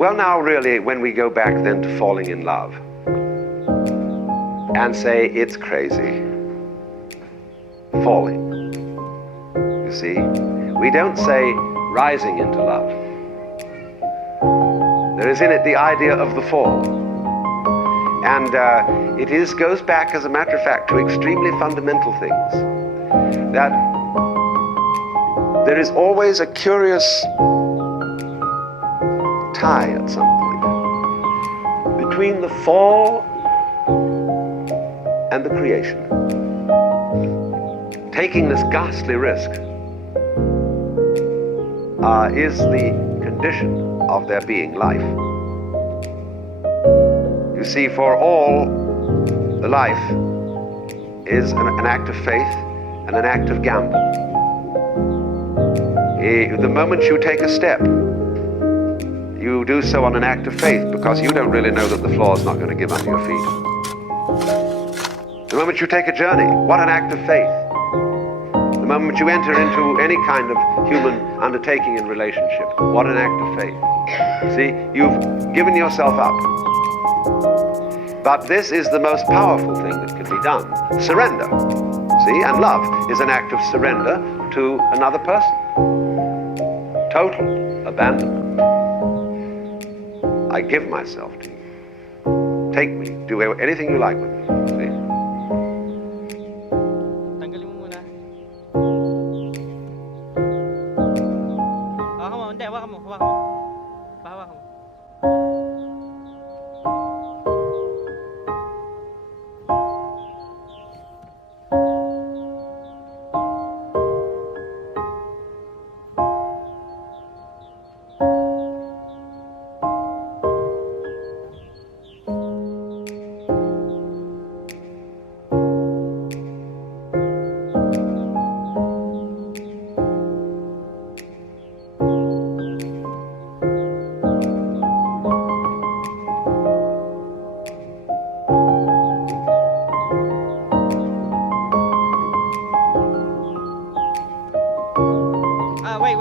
Well, now really, when we go back then to falling in love and say it's crazy, falling, you see, we don't say rising into love. There is in it the idea of the fall. And it goes back, as a matter of fact, to extremely fundamental things. That there is always a curious tie at some point between the fall and the creation. Taking this ghastly risk is the condition of there being life. You see, for all, the life is an act of faith and an act of gamble. The moment you take a step, you do so on an act of faith because you don't really know that the floor is not going to give under your feet. The moment you take a journey, what an act of faith. The moment you enter into any kind of human undertaking in relationship, what an act of faith. See, you've given yourself up. But this is the most powerful thing that can be done. Surrender. See, and love is an act of surrender to another person. Total abandonment. I give myself to you. Take me. Do anything you like with me. See? Tanggalin mo muna. Hawakan mo. Hindi, hawakan mo. Hawakan mo. Pahawakan mo.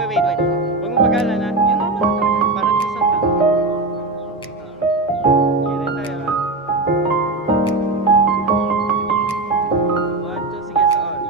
Wait. Huwag mo pag-ala na. Yun naman talaga. Parang isang lang. Okay, na tayo ha. 1, 2, sige sa all.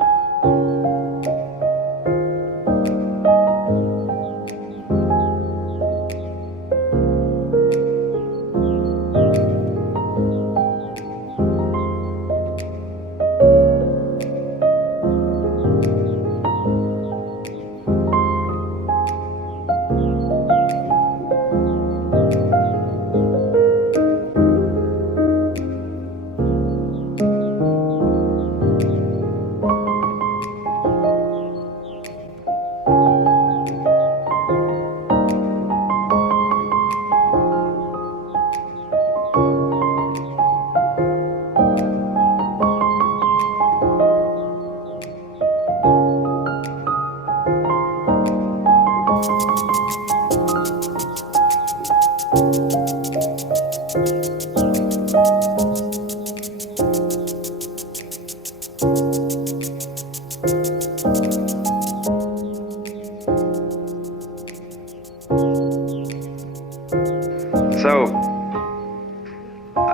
So,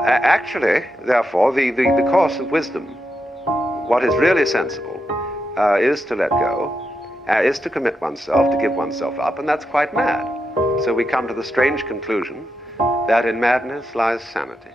actually, therefore, the course of wisdom, what is really sensible, is to let go, is to commit oneself, to give oneself up, and that's quite mad. So we come to the strange conclusion that in madness lies sanity.